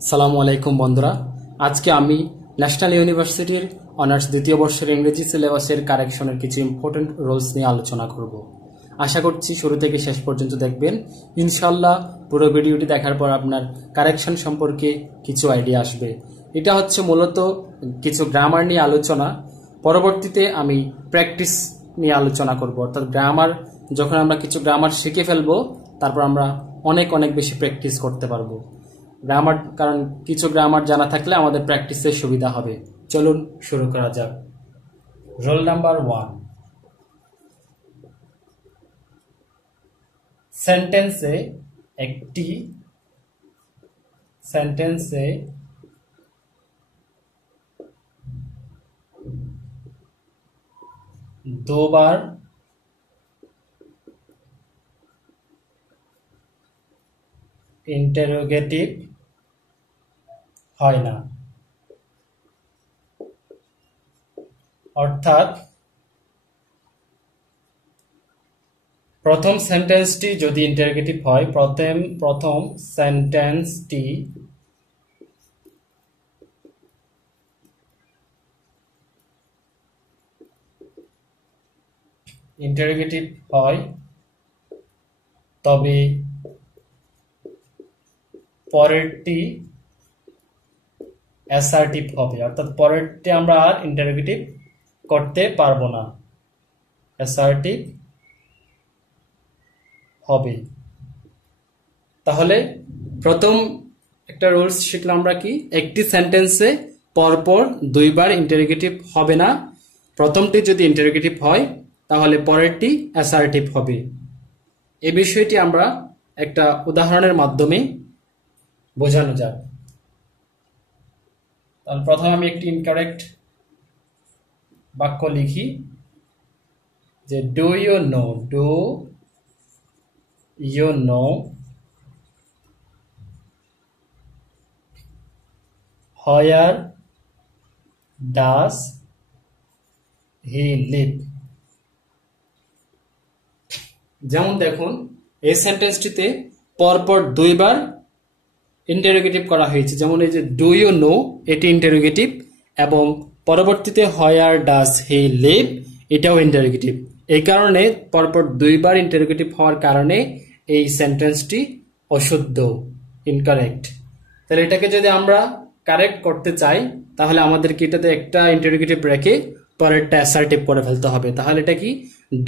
আসসালামু আলাইকুম বন্ধুরা, আজকে আমি ন্যাশনাল ইউনিভার্সিটির অনার্স দ্বিতীয় বর্ষের ইংরেজি সিলেবাসের কারেকশনের কিছু ইম্পর্টেন্ট রুলস নিয়ে আলোচনা করব। আশা করছি শুরু থেকে শেষ পর্যন্ত দেখবেন। ইনশাল্লাহ পুরো ভিডিওটি দেখার পর আপনার কারেকশন সম্পর্কে কিছু আইডিয়া আসবে। এটা হচ্ছে মূলত কিছু গ্রামার নিয়ে আলোচনা। পরবর্তীতে আমি প্র্যাকটিস নিয়ে আলোচনা করব, অর্থাৎ গ্রামার যখন আমরা কিছু গ্রামার শিখে ফেলবো তারপর আমরা অনেক অনেক বেশি প্র্যাকটিস করতে পারবো গ্রামার, কারণ কিছু গ্রামার জানা থাকলে আমাদের প্র্যাকটিসের সুবিধা হবে। চলুন শুরু করা যাক। রোল নাম্বার 1, সেন্টেন্সে দুবার ইন্টারোগেটিভ হয় না, অর্থাৎ প্রথম সেন্টেন্সটি যদি ইন্টারোগেটিভ হয়, প্রথম সেন্টেন্সটি ইন্টারোগেটিভ হয় তবে পরেরটি অ্যাসার্টিভ হবে, অর্থাৎ পরেরটি আমরা আর ইন্টারোগেটিভ করতে পারবো না, অ্যাসার্টিভ হবে। তাহলে প্রথম একটা রুলস শিখলাম আমরা কি, একটি সেন্টেন্সে পরপর দুইবার ইন্টারোগেটিভ হবে না। প্রথমটি যদি ইন্টারোগেটিভ হয় তাহলে পরেরটি অ্যাসার্টিভ হবে। এই বিষয়টি আমরা একটা উদাহরণের মাধ্যমে বোঝানো যায়। তাহলে প্রথমে আমি একটি ইনকারেক্ট বাক্য লিখি যে do you know where does he live. যেমন দেখুন, এই সেন্টেন্সটিতে পরপর দুইবার ইন্টারোগেটিভ করা হয়েছে। যেমন এই যে ডু ইউ নো, এটি ইন্টারোগেটিভ, এবং পরবর্তীতে হোয়ার ডাজ হি লিভ, এটাও ইন্টারোগেটিভ। এই কারণে পরপর দুইবার ইন্টারোগেটিভ হওয়ার কারণে এই সেন্টেন্সটি অশুদ্ধ, ইনকারেক্ট। তাহলে এটাকে যদি আমরা কারেক্ট করতে চাই তাহলে আমাদেরকে এটাতে একটা ইন্টারোগেটিভ রেখে পরেরটা অ্যাসার্টিভ করে ফেলতে হবে। তাহলে এটা কি,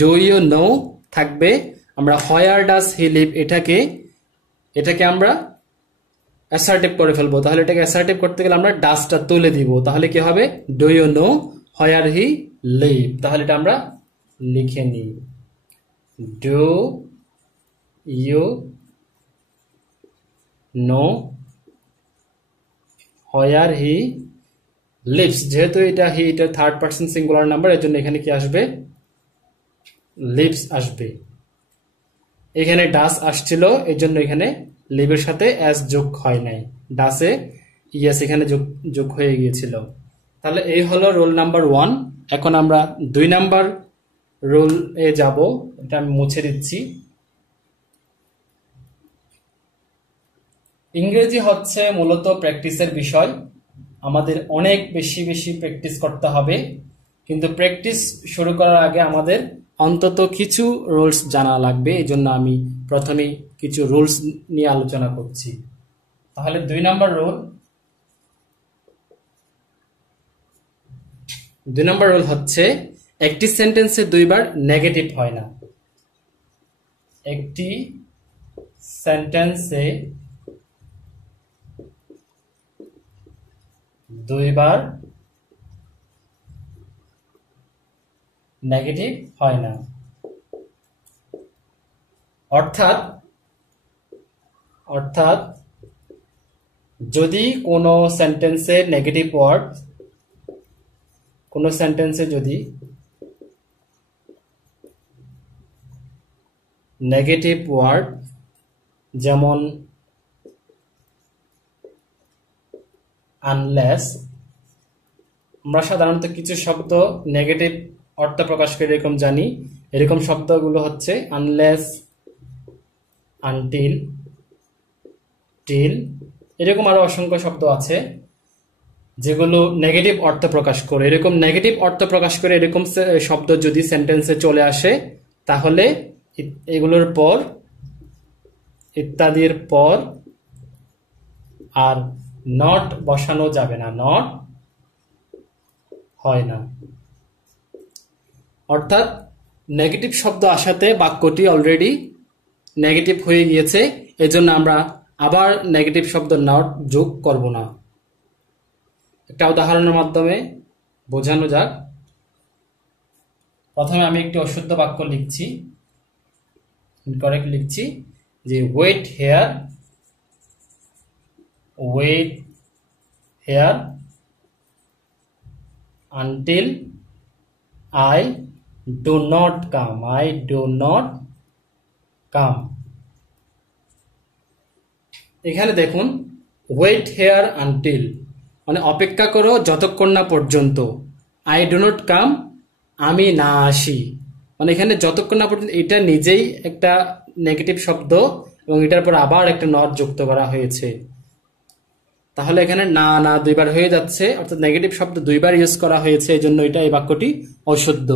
ডু ইউ নো থাকবে, আমরা হোয়ার ডাজ হি লিভ এটাকে আমরা অ্যাসার্টিভ করে ফেলবো। তাহলে এটাকে অ্যাসার্টিভ করতে গেলে আমরা ডাজটা তুলে দিব। তাহলে কি হবে, do you know where he live. তাহলে এটা আমরা লিখে নিই, do you know where he lives. যেহেতু এটা থার্ড পারসন সিঙ্গুলার নাম্বার, এর জন্য এখানে কি আসবে, লিভস আসবে। এখানে ডাস আসছিল, এর জন্য এখানে লিভের সাথে এস যোগ হয় নাই, ডাসে ইয়েস এখানে যোগ হয়ে গিয়েছিল। তাহলে এই হলো রোল নাম্বার 1। এখন আমরা 2 নাম্বার রোল এ যাব। এটা আমি মুছে দিচ্ছি। ইংরেজি হচ্ছে মূলত প্র্যাকটিসের বিষয়। আমাদের অনেক বেশি বেশি প্র্যাকটিস করতে হবে, কিন্তু প্র্যাকটিস শুরু করার আগে আমাদের অন্তত কিছু রুলস জানা লাগবে। এই জন্য আমি প্রথমে কিছু রুলস নিয়ে আলোচনা করছি। তাহলে 2 নাম্বার রুল হচ্ছে, একটি সেন্টেন্সে দুইবার নেগেটিভ হয় না। একটি সেন্টেন্সে দুইবার নেগেটিভ হয় না, অর্থাৎ যদি কোনো সেন্টেন্সে নেগেটিভ ওয়ার্ড, কোনো সেন্টেন্সে যদি নেগেটিভ ওয়ার্ড যেমন আনলেস, আমরা সাধারণত কিছু শব্দ নেগেটিভ অর্থ প্রকাশ করে এরকম জানি। এরকম শব্দগুলো হচ্ছে আনলেস, আনটিল, till, এরকম আরো অসংখ্য শব্দ আছে যেগুলো নেগেটিভ অর্থ প্রকাশ করে। এরকম নেগেটিভ অর্থ প্রকাশ করে এরকম শব্দ যদি সেন্টেন্সে চলে আসে, তাহলে এগুলোর পর, ইত্যাদির পর আর নট বসানো যাবে না, নট হয় না। অর্থাৎ নেগেটিভ শব্দ আসাতে বাক্যটি অলরেডি নেগেটিভ হয়ে গিয়েছে, এজন্য আমরা আবার নেগেটিভ শব্দ নট যোগ করব না। একটা উদাহরণের মাধ্যমে বোঝানো যাক। প্রথমে আমি একটি অশুদ্ধ বাক্য লিখছি, ইনকারেক্ট লিখছি, যে wait here, wait here until I do not come, I do not come. এখানে দেখুন ওয়েট হেয়ার আনটিল মানে অপেক্ষা করো যতক্ষণ না পর্যন্ত, আই ডু নট কাম আমি না আসি, মানে এখানে যতক্ষণ না পর্যন্ত এটা নিজেই একটা নেগেটিভ শব্দ এবং এটার পর আবার একটা নট যুক্ত করা হয়েছে। তাহলে এখানে না না দুইবার হয়ে যাচ্ছে, অর্থাৎ নেগেটিভ শব্দ দুইবার ইউজ করা হয়েছে, এই জন্য এটা এই বাক্যটি অশুদ্ধ।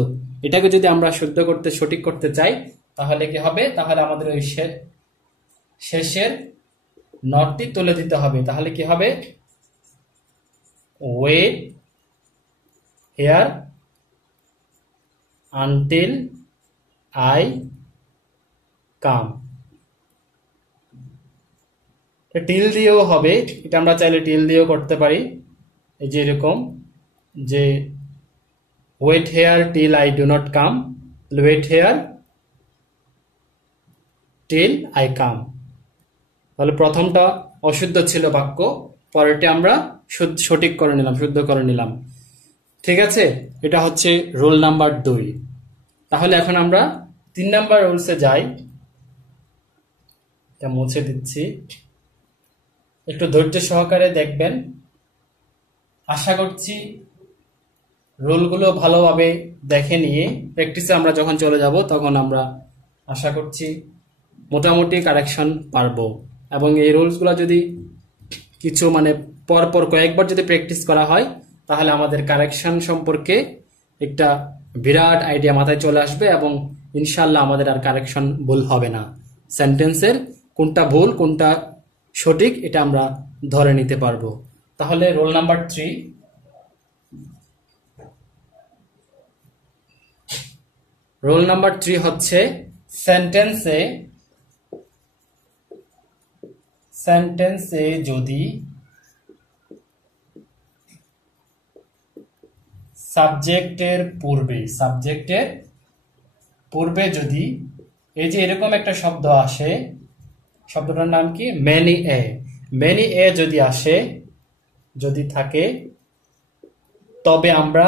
এটাকে যদি আমরা শুদ্ধ করতে, সঠিক করতে চাই, তাহলে কি হবে? তাহলে আমাদের ওই শেষের নটটি তুলে দিতে হবে। তাহলে কি হবে? Wait here until I come. Till দিয়েও হবে, এটা আমরা চাইলে টিল দিয়েও করতে পারি। এই যে এরকম, যে wait here till I do not come, wait here till I come. তাহলে প্রথমটা অশুদ্ধ ছিল বাক্য, পরেরটি আমরা সঠিক করে নিলাম, শুদ্ধ করে নিলাম। ঠিক আছে, এটা হচ্ছে রুল নাম্বার 2। তাহলে এখন আমরা 3 নাম্বার রুলসে যাই। এটা মুছে দিচ্ছি, একটু ধৈর্য সহকারে দেখবেন। আশা করছি রুলগুলো ভালোভাবে দেখে নিয়ে প্র্যাকটিসে আমরা যখন চলে যাব, তখন আমরা আশা করছি মোটামুটি কারেকশন পারবো। এবং এই রুলসগুলো যদি কিছু মানে পরপর কয়েকবার যদি প্র্যাকটিস করা হয়, তাহলে আমাদের কারেকশন সম্পর্কে একটা বিরাট আইডিয়া মাথায় চলে আসবে এবং ইনশাল্লাহ আমাদের আর কারেকশন ভুল হবে না। সেন্টেন্সের কোনটা ভুল কোনটা সঠিক এটা আমরা ধরে নিতে পারবো। তাহলে রুল নাম্বার 3, রুল নাম্বার 3 হচ্ছে সেন্টেন্সে যদি সাবজেক্টের পূর্বে যদি এই যে এরকম একটা শব্দ আসে, শব্দটার নাম কি? Many a. মেনি এ যদি আসে, যদি থাকে, তবে আমরা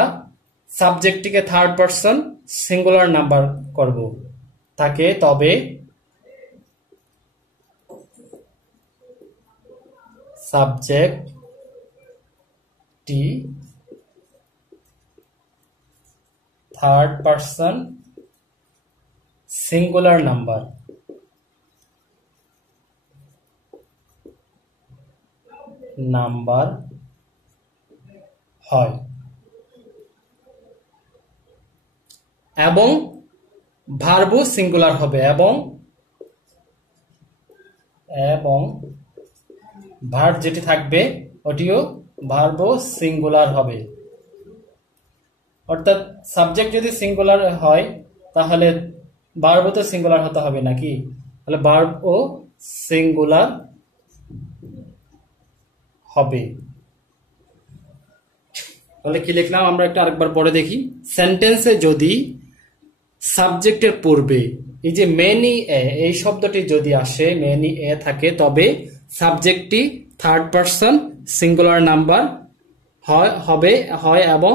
সাবজেক্টটিকে থার্ড পারসন সিঙ্গুলার নাম্বার করব। থাকে তবে সাবজেক্টটি থার্ড পারসন সিঙ্গুলার নাম্বার হয় এবং ভার্বও সিঙ্গুলার হবে, এবং ভার্ব যেটি থাকবে ওটিও ভার্বও সিঙ্গুলার হবে। অর্থাৎ সাবজেক্ট যদি সিঙ্গুলার হয়, তাহলে ভার্বও তো সিঙ্গুলার হতে হবে নাকি? তাহলে ভার্বও সিঙ্গুলার হবে। তাহলে কি লিখলাম আমরা একটা আরেকবার পড়ে দেখি। সেন্টেন্সে যদি সাবজেক্টের পূর্বে এই যে মেনি এ, এই শব্দটি যদি আসে, মেনি এ থাকে, তবে সাবজেক্টটি থার্ড পারসন সিঙ্গুলার নাম্বার হয় এবং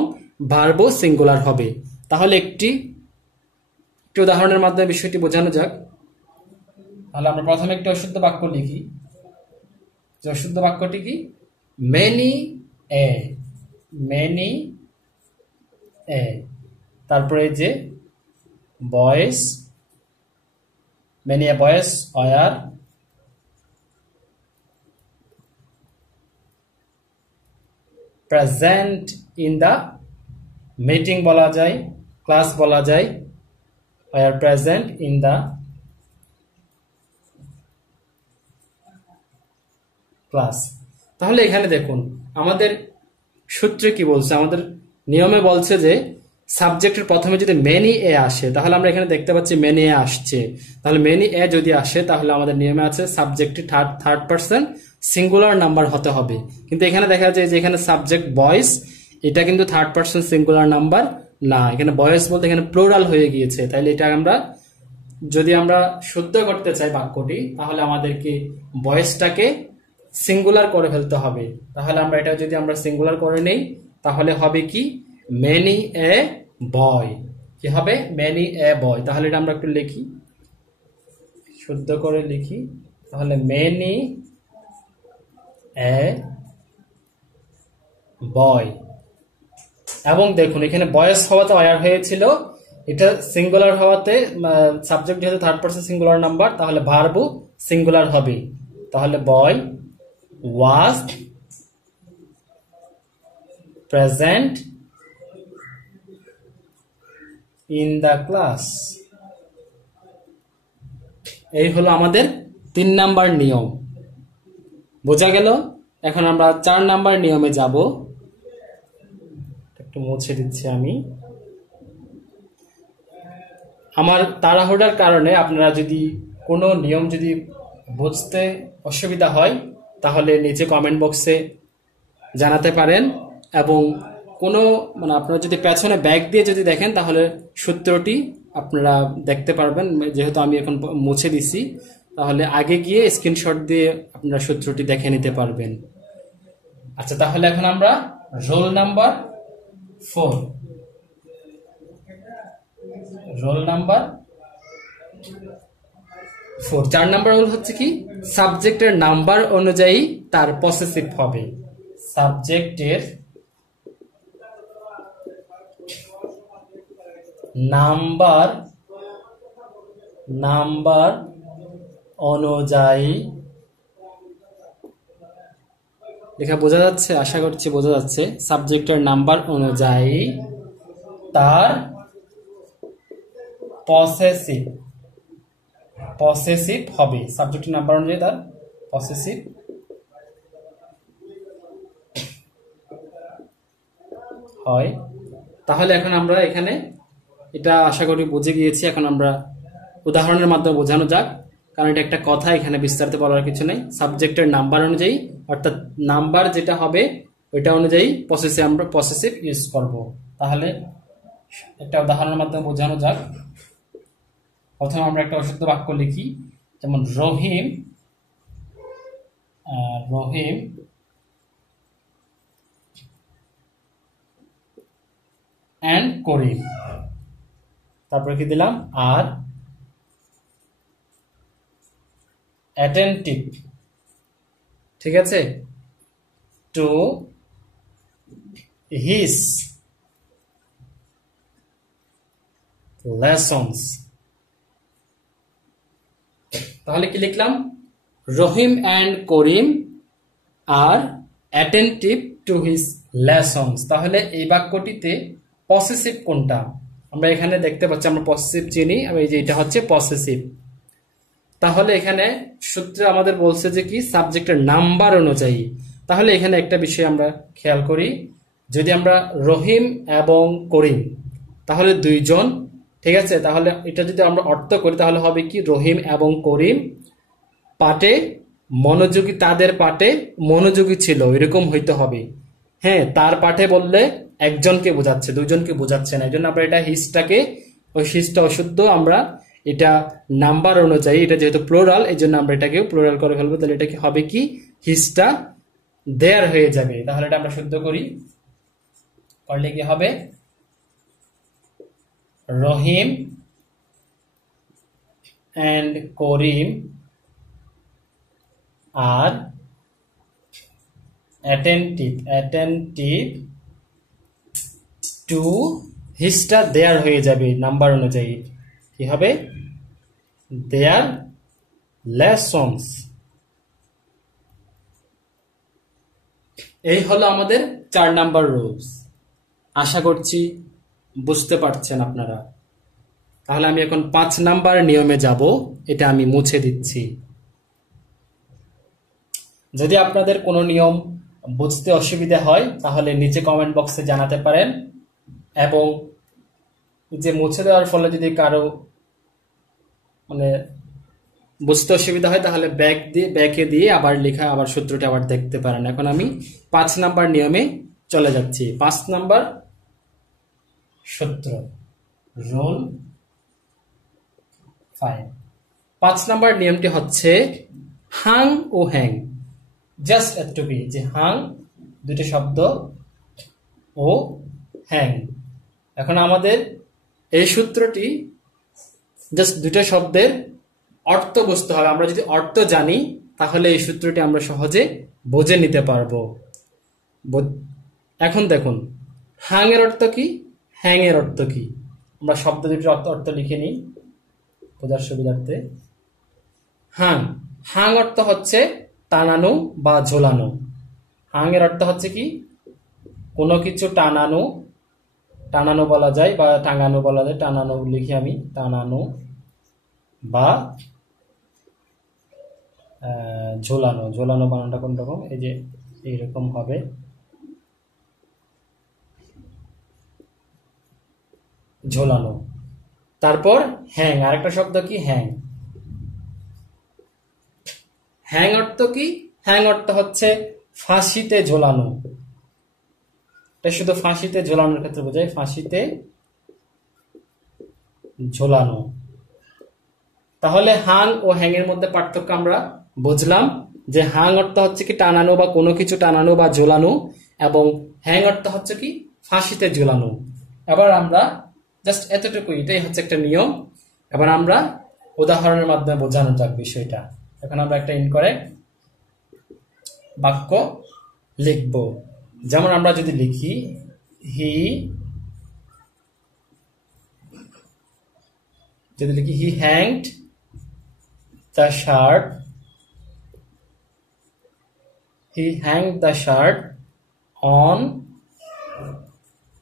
ভার্বও সিঙ্গুলার হবে। তাহলে একটি উদাহরণের মাধ্যমে বিষয়টি বোঝানো যাক। তাহলে আমরা প্রথমে একটি অশুদ্ধ বাক্য লিখি। যে অশুদ্ধ বাক্যটি কি? মেনি এ, তারপরে যে বয়েস, মেনি এ বয়েস were present in the meeting বলা যায়, ক্লাস বলা যায়, were present in the class. তাহলে এখানে দেখুন আমাদের সূত্রে কি বলছে, আমাদের নিয়মে বলছে যে সাবজেক্টের প্রথমে যদি মেনি এ আসে, তাহলে আমরা এখানে দেখতে পাচ্ছি মেনি এ আসছে, তাহলে মেনি এ যদি আসে তাহলে আমাদের নিয়মে আছে সাবজেক্টটি থার্ড পারসন সিঙ্গুলার নাম্বার হতে হবে। কিন্তু এখানে দেখা যায় যে এখানে সাবজেক্ট বয়েস, এটা কিন্তু থার্ড পারসন সিঙ্গুলার নাম্বার না, এখানে বয়েস বলতে এখানে প্লুরাল হয়ে গিয়েছে। তাহলে এটা আমরা যদি আমরা শুদ্ধ করতে চাই বাক্যটি, তাহলে আমাদেরকে বয়েসটাকে সিঙ্গুলার করে ফেলতে হবে। তাহলে আমরা এটা যদি আমরা সিঙ্গুলার করে নেই তাহলে হবে কি মেনি এ বয়, কি হবে মেনি এ বয়। তাহলে এটা আমরা একটু লিখি, শুদ্ধ করে লিখি, তাহলে মেনি এ বয়। এবং দেখুন এখানে বয়েস হওয়াতে ওয়ার হয়েছিল, এটা সিঙ্গুলার হওয়াতে সাবজেক্ট যেহেতু থার্ড পারসন সিঙ্গুলার নাম্বার, তাহলে ভার্বও সিঙ্গুলার হবে। তাহলে boy was present in the class. এই হলো আমাদের 3 নাম্বার নিয়ম, বোঝা গেল। এখন আমরা 4 নাম্বার নিয়মে যাব। একটু মুছে দিচ্ছি আমি, আমার তাড়াহুড়ার কারণে আপনারা যদি কোনো নিয়ম যদি বুঝতে অসুবিধা হয় তাহলে নিচে কমেন্ট বক্সে জানাতে পারেন, এবং কোনো আপনারা যদি পেছনে ব্যাক দিয়ে যদি দেখেন তাহলে সূত্রটি আপনারা দেখতে পারবেন। যেহেতু আমি এখন মুছে দিছি, তাহলে আগে গিয়ে স্ক্রিনশট দিয়ে আপনারা সূত্রটি দেখে নিতে পারবেন। আচ্ছা, তাহলে এখন আমরা roll number 4, roll number 4 4 number roll হচ্ছে কি সাবজেক্টের নাম্বার অনুযায়ী তার পসেসিভ হবে। সাবজেক্টের নাম্বার অনুযায়ী, লেখা বোঝা যাচ্ছে? আশা করছি বোঝা যাচ্ছে। সাবজেক্টের নাম্বার অনুযায়ী তার পসেসিভ হবে। সাবজেক্টের নাম্বার অনুযায়ী তার পসেসিভ হয়। তাহলে এখন আমরা এখানে এটা আশা করি বুঝে গিয়েছি। এখন আমরা উদাহরণের মাধ্যমে বোঝানো যাক, কারণ এটা একটা কথা, এখানে বিস্তারিত বলার কিছু নেই। সাবজেক্টের নাম্বার অনুযায়ী, অর্থাৎ নাম্বার যেটা হবে ওইটা অনুযায়ী আমরা পসেসিভ ইউজ করব। তাহলে একটা উদাহরণের মাধ্যমে বোঝানো যাক। প্রথমে আমরা একটা অশুদ্ধ বাক্য লিখি, যেমন রহিম এন্ড করিম, তারপরে কি দিলাম আর অ্যাটেন্টিভ, ঠিক আছে, টু হিজ লেসনস। তাহলে কি লিখলাম? Rahim and Karim are attentive to his lessons. তাহলে এই বাক্যটিতে পসেসিভ কোনটা? আমরা এখানে দেখতে পাচ্ছি, আমরা পসেসিভ চিনি, এই যে এটা হচ্ছে পসেসিভ। তাহলে এখানে সূত্রে আমাদের বলছে যে কি সাবজেক্টের নাম্বার অনুযায়ী। তাহলে এখানে একটা বিষয় আমরা খেয়াল করি, যদি আমরা রহিম এবং করিম, তাহলে দুইজন, ঠিক আছে। তাহলে এটা যদি আমরা অর্থ করি তাহলে হবে কি রহিম এবং করিম পাঠে মনোযোগী, তাদের পাঠে মনোযোগী ছিল, এরকম হইতে হবে। হ্যাঁ, তার পাঠে বললে একজনকে বোঝাচ্ছে, দুইজনকে বোঝাচ্ছে না। এই জন্য আমরা এটা হিজটাকে, ওই হিজটা অশুদ্ধ, আমরা এটা নাম্বার অনুযায়ী, এটা যেহেতু প্লুরাল এই জন্য আমরা এটাকে প্লুরাল করে ফেলবো। তাহলে এটা কি হবে কি হিজটা দেয়ার হয়ে যাবে। তাহলে এটা আমরা শুদ্ধ করি, করলে কি হবে Rahim and Karim are attentive to হিজটা দেয়ার হয়ে যাবে নাম্বার অনুযায়ী, কি হবে দেয়ার লেসনস। এই হলো আমাদের 4 নাম্বার রুলস। আশা করছি বুঝতে পারছেন আপনারা। তাহলে আমি এখন 5 নাম্বার নিয়মে যাব, এটা আমি মুছে দিচ্ছি। যদি আপনাদের কোনো নিয়ম বুঝতে অসুবিধা হয় তাহলে নিচে কমেন্ট বক্সে জানাতে পারেন, এবং যে মুছে দেওয়ার ফলে যদি কারো মানে বুঝতে অসুবিধা হয় তাহলে ব্যাকে দিয়ে আবার লেখা আবার সূত্রটি আবার দেখতে পারেন। এখন আমি 5 নাম্বার নিয়মে চলে যাচ্ছি। 5 নাম্বার সূত্র, রুল 5। 5 নাম্বার নিয়মটি হচ্ছে হাং ও হ্যাং। জাস্ট এতটুকুই, যে হাং দুটো শব্দ ও হ্যাং। এখন আমাদের এই সূত্রটি জাস্ট দুটো শব্দের অর্থ বুঝতে হবে। আমরা যদি অর্থ জানি তাহলে এই সূত্রটি আমরা সহজে বুঝে নিতে পারবো। এখন দেখুন, হাং এর অর্থ কি, হ্যাং এর অর্থ কি। আমরা শব্দ দুটির অর্থ লিখে নিই বোঝার সুবিধার্থে। হাং, হাং অর্থ হচ্ছে টানানো বা ঝোলানো। হাং এর অর্থ হচ্ছে কি, কোনো কিছু টানানো, টানানো বলা যায় বা টাঙানো বলা যায়। টানানো লিখি আমি, টানানো বা ঝোলানো। ঝোলানো বানানটা কোন রকম, এই যে এইরকম হবে, ঝোলানো। তারপর হ্যাং, আরেকটা শব্দ কি, হ্যাং। হ্যাং অর্থ কি, হ্যাং অর্থ হচ্ছে ফাঁসিতে ঝোলানো। এটা শুধু ফাঁসিতে ঝোলানোর ক্ষেত্রে বোঝায়, ফাঁসিতে ঝোলানো। তাহলে হাং ও হ্যাং এর মধ্যে পার্থক্য আমরা বুঝলাম, যে হাং অর্থ হচ্ছে কি টানানো বা কোনো কিছু টানানো বা ঝোলানো, এবং হ্যাং অর্থ হচ্ছে কি ফাঁসিতে ঝোলানো। এবার আমরা জাস্ট এতটুকু, এটাই হচ্ছে একটা নিয়ম। এবার আমরা উদাহরণের মাধ্যমে বোঝানো যাক বিষয়টা। এখন আমরা একটা ইনকারেক্ট বাক্য লিখব। যেমন আমরা যদি লিখি হি, যদি লিখি he hanged the shirt, he hanged the shirt on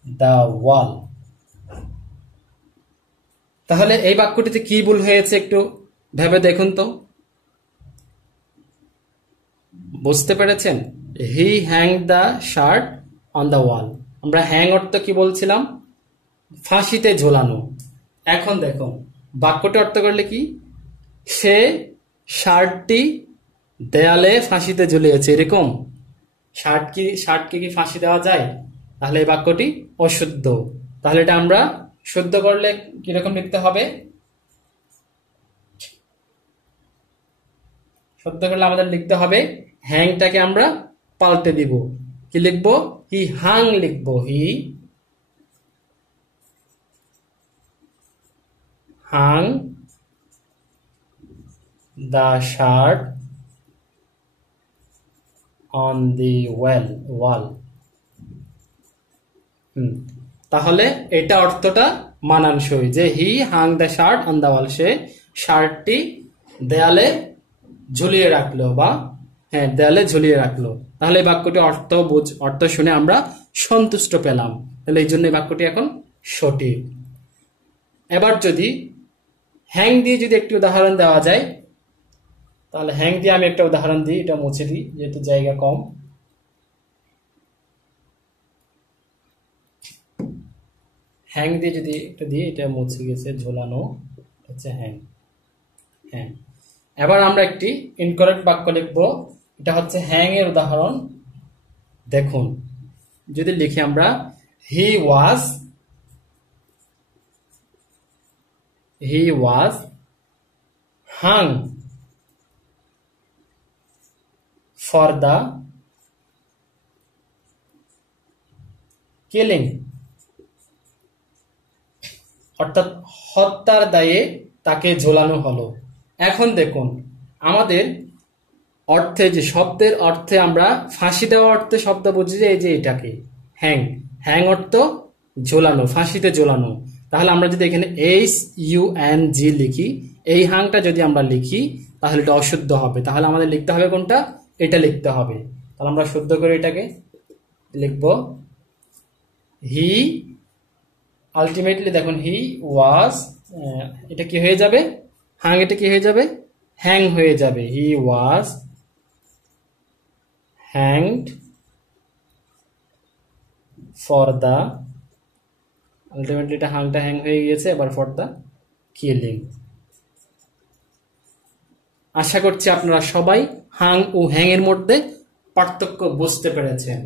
the wall. তাহলে এই বাক্যটিতে কি ভুল হয়েছে একটু ভেবে দেখুন তো, বুঝতে পেরেছেন? He hang the shirt on the wall, আমরা হ্যাং অর্থ কি বলছিলাম, ফাঁসিতে ঝোলানো। এখন দেখো বাক্যটি অর্থ করলে কি, সে শার্টটি দেয়ালে ফাঁসিতে ঝুলিয়েছে, এরকম। শার্টকে কি ফাঁসি দেওয়া যায়? তাহলে এই বাক্যটি অশুদ্ধ। তাহলে এটা আমরা শুদ্ধ করলে কিরকম লিখতে হবে? শুদ্ধ করলে আমাদের লিখতে হবে, হ্যাংটাকে আমরা পাল্টে দিব। কি লিখবো? হি হাং লিখবো, হি Hang the shirt on the ওয়াল। তাহলে এটা অর্থটা মানানসই, যে হি Hang the shirt on the ওয়াল, সে শার্টটি দেয়ালে ঝুলিয়ে রাখলো, বা হ্যাঁ দেয়ালে ঝুলিয়ে রাখলো। তাহলে এই বাক্যটি অর্থ শুনে আমরা সন্তুষ্ট পেলাম। তাহলে এই জন্য এই বাক্যটি এখন সঠিক। এবার যদি হ্যাং দিয়ে যদি একটি উদাহরণ দেওয়া যায়, তাহলে হ্যাং দিয়ে আমি একটা উদাহরণ দিই, এটা মুছে দিই যেহেতু জায়গা কম। হ্যাং দিয়ে যদি একটা দিই, এটা মুছে গেছে, ঝোলানো হচ্ছে হ্যাং। হ্যাঁ, এবার আমরা একটি ইনকারেক্ট বাক্য লিখবো। এটা হচ্ছে হ্যাং এর উদাহরণ। দেখুন, যদি লিখি আমরা হি ওয়াজ হাং ফর দ্য কিলিং, অর্থাৎ হত্যার দায়ে তাকে ঝোলানো হলো। এখন দেখুন, আমাদের অর্থে যে শব্দের অর্থে আমরা ফাঁসি দেওয়া অর্থে শব্দ বুঝি যে এই যে এটাকে হ্যাং, হ্যাং অর্থ ঝোলানো, ফাঁসিতে ঝোলানো। তাহলে আমরা যদি এখানে HUNG লিখি, এই হাংটা যদি আমরা লিখি তাহলে এটা অশুদ্ধ হবে। তাহলে আমাদের লিখতে হবে কোনটা? এটা লিখতে হবে। তাহলে আমরা শুদ্ধ করে এটাকে লিখব হি, আলটিমেটলি দেখুন হি ওয়াজ, এটা কি হয়ে যাবে, হাং, এটা কি হয়ে যাবে, হ্যাং হয়ে যাবে। He was hanged for the, ultimately এটা হাংটা হ্যাং হয়ে গিয়েছে, এবার ফর দ্য কিলিং। আশা করছি আপনারা সবাই হাং ও হ্যাং এর মধ্যে পার্থক্য বুঝতে পেরেছেন।